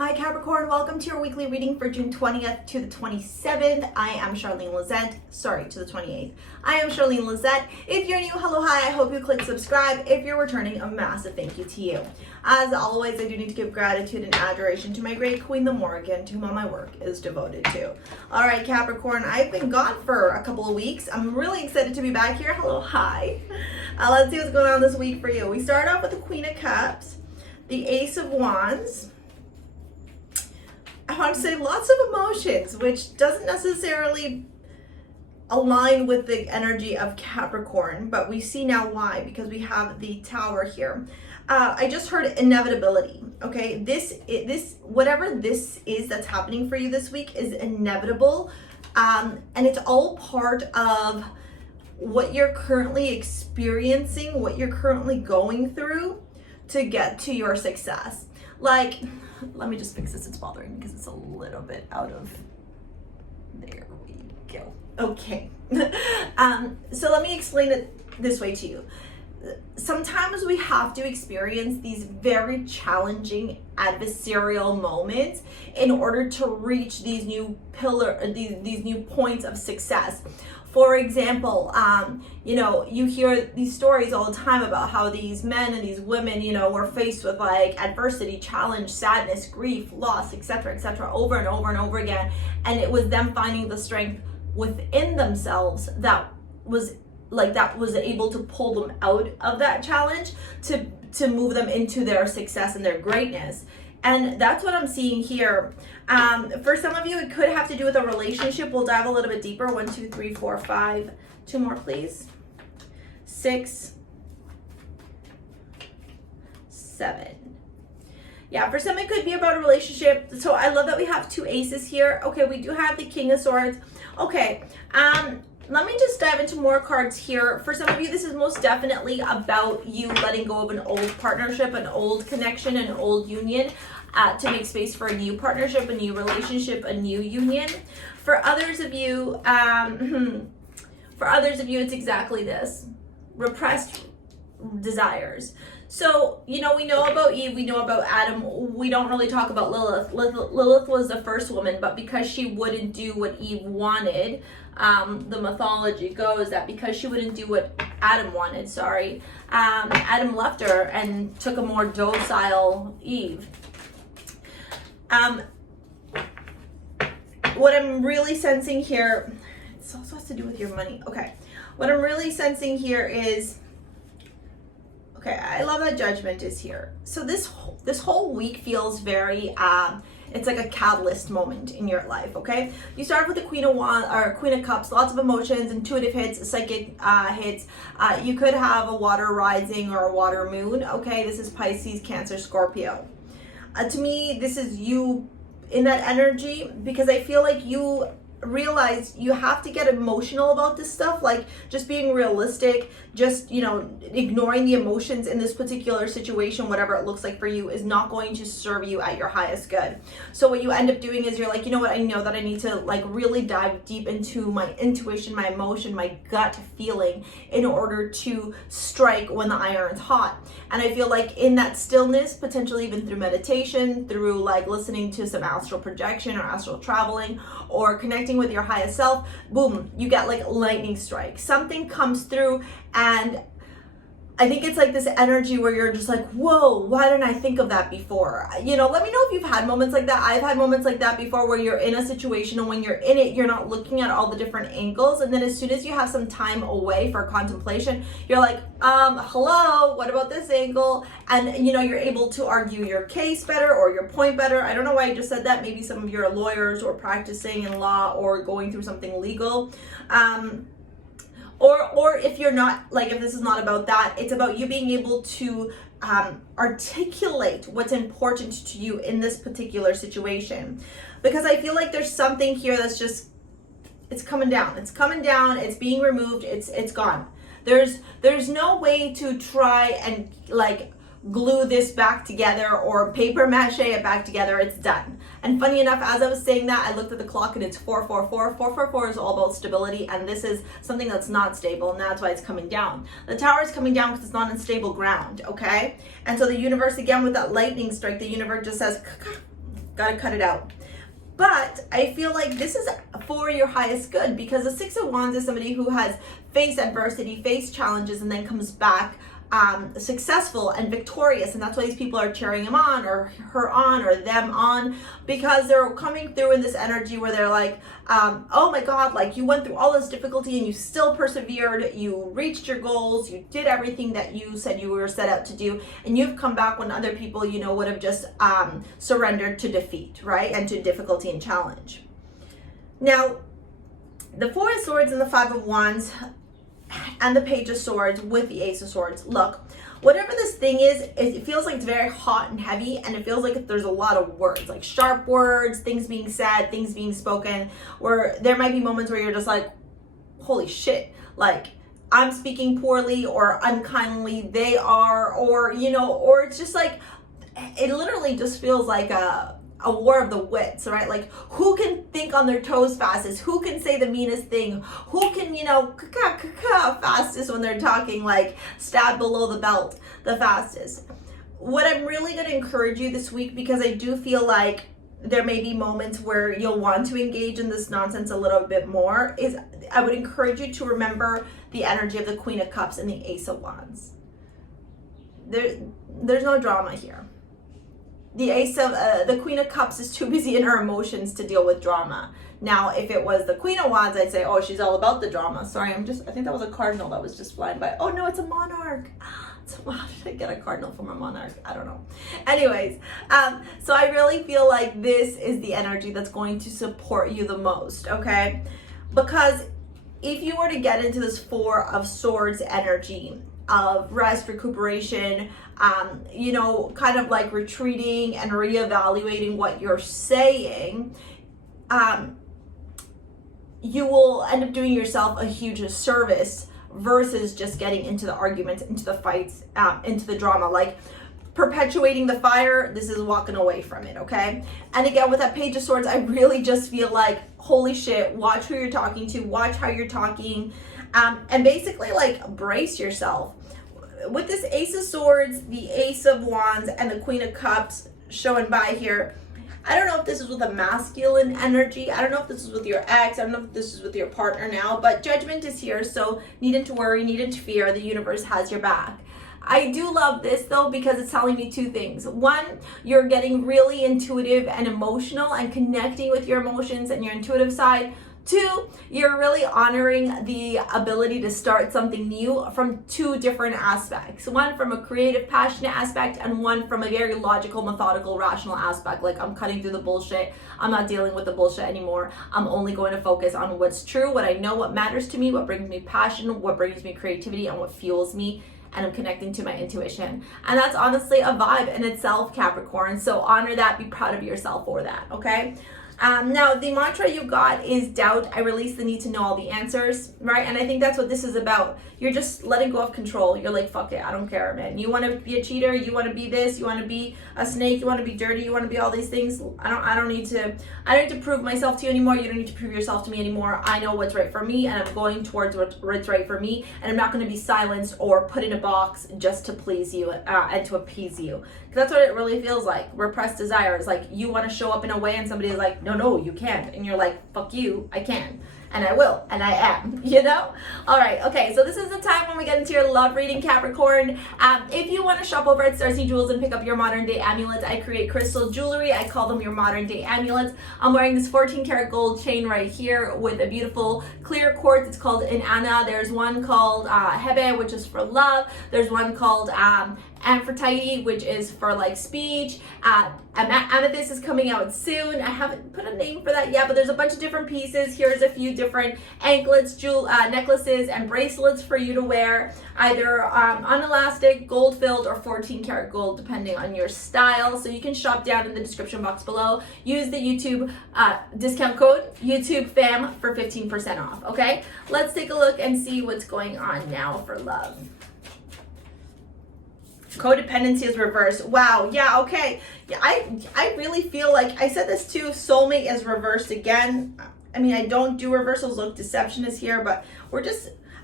Hi Capricorn, welcome to your weekly reading for June 20th to the 27th. I am Charlene Lizette, to the 28th. I am Charlene Lizette. If you're new, hello, hi, I hope you click subscribe. If you're returning, a massive thank you to you. As always, I do need to give gratitude and adoration to my great queen, the Morrigan, to whom all my work is devoted to. All right, Capricorn, I've been gone for a couple of weeks. I'm really excited to be back here. Hello, hi. Let's see what's going on this week for you. We start off with the Queen of Cups, the Ace of Wands. I want to say lots of emotions, which doesn't necessarily align with the energy of Capricorn, but we see now why, because we have the Tower here. I just heard inevitability. Okay, whatever this is that's happening for you this week is inevitable, and it's all part of what you're currently experiencing, what you're currently going through to get to your success. Like, let me just fix this. It's bothering me because it's a little bit out of, there we go. Okay. So let me explain it this way to you. Sometimes we have to experience these very challenging adversarial moments in order to reach these new these new points of success. For example, you hear these stories all the time about how these men and these women, were faced with like adversity, challenge, sadness, grief, loss, etc., over and over and over again. And it was them finding the strength within themselves that was able to pull them out of that challenge to move them into their success and their greatness. And that's what I'm seeing here. For some of you, it could have to do with a relationship. We'll dive a little bit deeper. 1, 2, 3, 4, 5. 2 more, please. 6, 7. Yeah, for some, it could be about a relationship. So I love that we have 2 aces here. Okay, we do have the King of Swords. Okay, let me just dive into more cards here. For some of you, this is most definitely about you letting go of an old partnership, an old connection, an old union, to make space for a new partnership, a new relationship, a new union. For others of you, it's exactly this: repressed desires. So, we know about Eve, we know about Adam, we don't really talk about Lilith. Lilith was the first woman, but because she wouldn't do what Eve wanted, the mythology goes that because she wouldn't do what Adam wanted, Adam left her and took a more docile Eve. What I'm really sensing here, it also has to do with your money. Okay, what I'm really sensing here is, okay, I love that Judgment is here. So this whole week feels very, it's like a catalyst moment in your life, okay? You start with the Queen of Cups, lots of emotions, intuitive hits, psychic hits. You could have a water rising or a water moon, okay? This is Pisces, Cancer, Scorpio. To me, this is you in that energy, because I feel like you realize you have to get emotional about this stuff, like just being realistic, just ignoring the emotions in this particular situation, whatever it looks like for you, is not going to serve you at your highest good. So what you end up doing is you're like, you know what, I know that I need to like really dive deep into my intuition, my emotion, my gut feeling in order to strike when the iron's hot. And I feel like in that stillness, potentially even through meditation, through like listening to some astral projection or astral traveling or connecting with your highest self, boom, you get like lightning strike. Something comes through, and I think it's like this energy where you're just like, whoa, why didn't I think of that before? Let me know if you've had moments like that. I've had moments like that before, where you're in a situation and when you're in it, you're not looking at all the different angles. And then as soon as you have some time away for contemplation, you're like, hello, what about this angle? And you're able to argue your case better or your point better. I don't know why I just said that. Maybe some of you are lawyers or practicing in law or going through something legal. Or if you're not, like, if this is not about that, it's about you being able to articulate what's important to you in this particular situation. Because I feel like there's something here that's just, it's coming down, it's being removed, it's gone. There's no way to try and like glue this back together or paper mache it back together. It's done. And funny enough, as I was saying that, I looked at the clock and it's 444. 444 is all about stability, and this is something that's not stable, and that's why it's coming down. The Tower is coming down because it's not on stable ground, okay? And so the universe, again, with that lightning strike, the universe just says, Gotta cut it out. But I feel like this is for your highest good, because the Six of Wands is somebody who has faced adversity, faced challenges, and then comes back successful and victorious. And that's why these people are cheering him on, or her on, or them on, because they're coming through in this energy where they're like, oh my God, like you went through all this difficulty and you still persevered, you reached your goals, you did everything that you said you were set out to do, and you've come back when other people, you know, would have just surrendered to defeat, right? And to difficulty and challenge. Now, the Four of Swords and the Five of Wands and the Page of Swords with the Ace of Swords. Look, whatever this thing is, it feels like it's very hot and heavy, and it feels like there's a lot of words, like sharp words, things being said, things being spoken, where there might be moments where you're just like, holy shit, like I'm speaking poorly or unkindly, they are, or, you know, or it's just like, it literally just feels like a war of the wits, right? Like, who can think on their toes fastest? Who can say the meanest thing? Who can, you know, fastest when they're talking, like stab below the belt the fastest? What I'm really going to encourage you this week, because I do feel like there may be moments where you'll want to engage in this nonsense a little bit more, is I would encourage you to remember the energy of the Queen of Cups and the Ace of Wands. There's no drama here. The Queen of Cups is too busy in her emotions to deal with drama. Now, if it was the Queen of Wands, I'd say, oh, she's all about the drama. Sorry, I think that was a cardinal that was just flying by. Oh no, it's a monarch. How did I get a cardinal from a monarch? I don't know. Anyways, so I really feel like this is the energy that's going to support you the most, okay? Because if you were to get into this Four of Swords energy of rest, recuperation, you know, kind of like retreating and reevaluating what you're saying, you will end up doing yourself a huge service versus just getting into the arguments, into the fights, into the drama. Like perpetuating the fire, this is walking away from it, okay? And again, with that Page of Swords, I really just feel like, holy shit, watch who you're talking to, watch how you're talking, and basically like brace yourself. With this Ace of Swords, the Ace of Wands, and the Queen of Cups showing by here, I don't know if this is with a masculine energy. I don't know if this is with your ex. I don't know if this is with your partner now, but Judgment is here, so needn't to worry, needn't to fear. The universe has your back. I do love this though, because it's telling me two things. One, you're getting really intuitive and emotional and connecting with your emotions and your intuitive side. Two, you're really honoring the ability to start something new from two different aspects. One from a creative, passionate aspect, and one from a very logical, methodical, rational aspect. Like, I'm cutting through the bullshit. I'm not dealing with the bullshit anymore. I'm only going to focus on what's true, what I know, what matters to me, what brings me passion, what brings me creativity, and what fuels me. And I'm connecting to my intuition. And that's honestly a vibe in itself, Capricorn. So honor that, be proud of yourself for that, okay? Now, the mantra you got is doubt. I release the need to know all the answers, right? And I think that's what this is about. You're just letting go of control. You're like, fuck it, I don't care, man. You want to be a cheater, you want to be this, you want to be a snake, you want to be dirty, you want to be all these things. I don't need to prove myself to you anymore. You don't need to prove yourself to me anymore. I know what's right for me, and I'm going towards what's right for me, and I'm not going to be silenced or put in a box just to please you and to appease you. Because that's what it really feels like. Repressed desire is like, you want to show up in a way and somebody's like, no, you can't. And you're like, fuck you, I can. And I will, and I am, you know? All right, okay, so this is the time when we get into your love reading, Capricorn. If you want to shop over at STARSEA Jewels and pick up your modern day amulets, I create crystal jewelry. I call them your modern day amulets. I'm wearing this 14 karat gold chain right here with a beautiful clear quartz. It's called Inanna. There's one called Hebe, which is for love. There's one called Aphrodite, which is for like speech. Amethyst is coming out soon. I haven't put a name for that yet, but there's a bunch of different pieces. Here's a few different anklets, necklaces, and bracelets for you to wear, either on elastic, gold filled, or 14 karat gold, depending on your style. So you can shop down in the description box below. Use the YouTube discount code YouTubeFam for 15% off. Okay, let's take a look and see what's going on now for love. Codependency is reversed. Wow. Yeah. Okay. Yeah. I really feel like I said this too. Soulmate is reversed again. I mean, I don't do reversals. Look, deception is here, but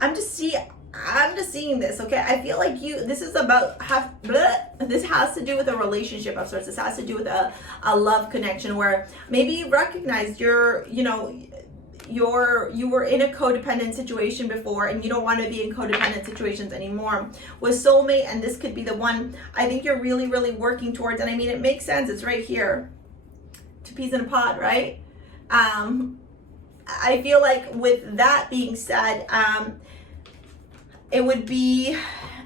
I'm just seeing I'm just seeing this, okay? I feel like this is about, this has to do with a relationship of sorts. This has to do with a love connection where maybe you recognized you were in a codependent situation before and you don't want to be in codependent situations anymore with soulmate, and this could be the one I think you're really, really working towards. And I mean, it makes sense. It's right here. Two peas in a pod, right? I feel like with that being said, it would be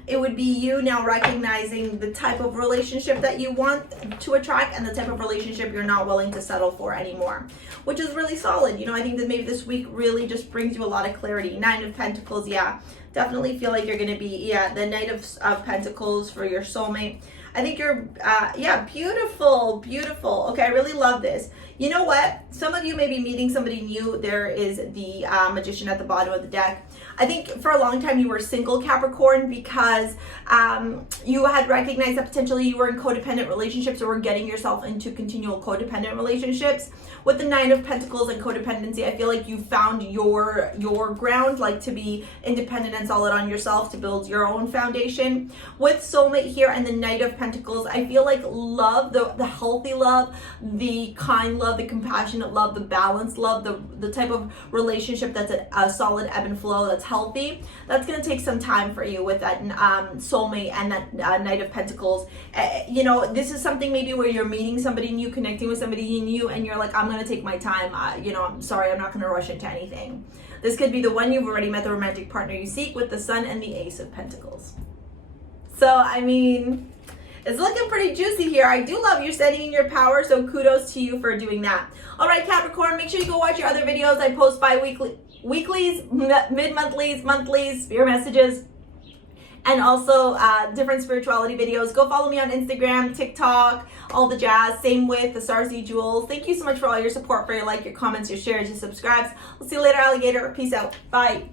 you now recognizing the type of relationship that you want to attract and the type of relationship you're not willing to settle for anymore, which is really solid. You know, I think that maybe this week really just brings you a lot of clarity. Nine of Pentacles, yeah. Definitely feel like you're going to be, the Knight of Pentacles for your soulmate. I think you're, beautiful, beautiful. Okay, I really love this. You know what? Some of you may be meeting somebody new. There is the Magician at the bottom of the deck. I think for a long time you were single, Capricorn, because you had recognized that potentially you were in codependent relationships or were getting yourself into continual codependent relationships. With the Nine of Pentacles and codependency, I feel like you found your ground, like to be independent and solid on yourself, to build your own foundation. With soulmate here and the Knight of Pentacles, I feel like love, the healthy love, the kind love, the compassionate love, the balanced love, the type of relationship that's a solid ebb and flow, that's healthy, that's going to take some time for you with that soulmate and that Knight of Pentacles. You know, this is something maybe where you're meeting somebody new, connecting with somebody new, and you're like, I'm going to take my time. You know, I'm sorry, I'm not going to rush into anything. This could be the one you've already met, the romantic partner you seek, with the Sun and the Ace of Pentacles. So, I mean, it's looking pretty juicy here. I do love you standing in your power, so kudos to you for doing that. All right, Capricorn, make sure you go watch your other videos. I post weeklies, mid-monthlies, monthlies, spirit messages, and also different spirituality videos. Go follow me on Instagram, TikTok, all the jazz. Same with the STARSEA Jewels. Thank you so much for all your support, for your like, your comments, your shares, your subscribes. We'll see you later, alligator. Peace out. Bye.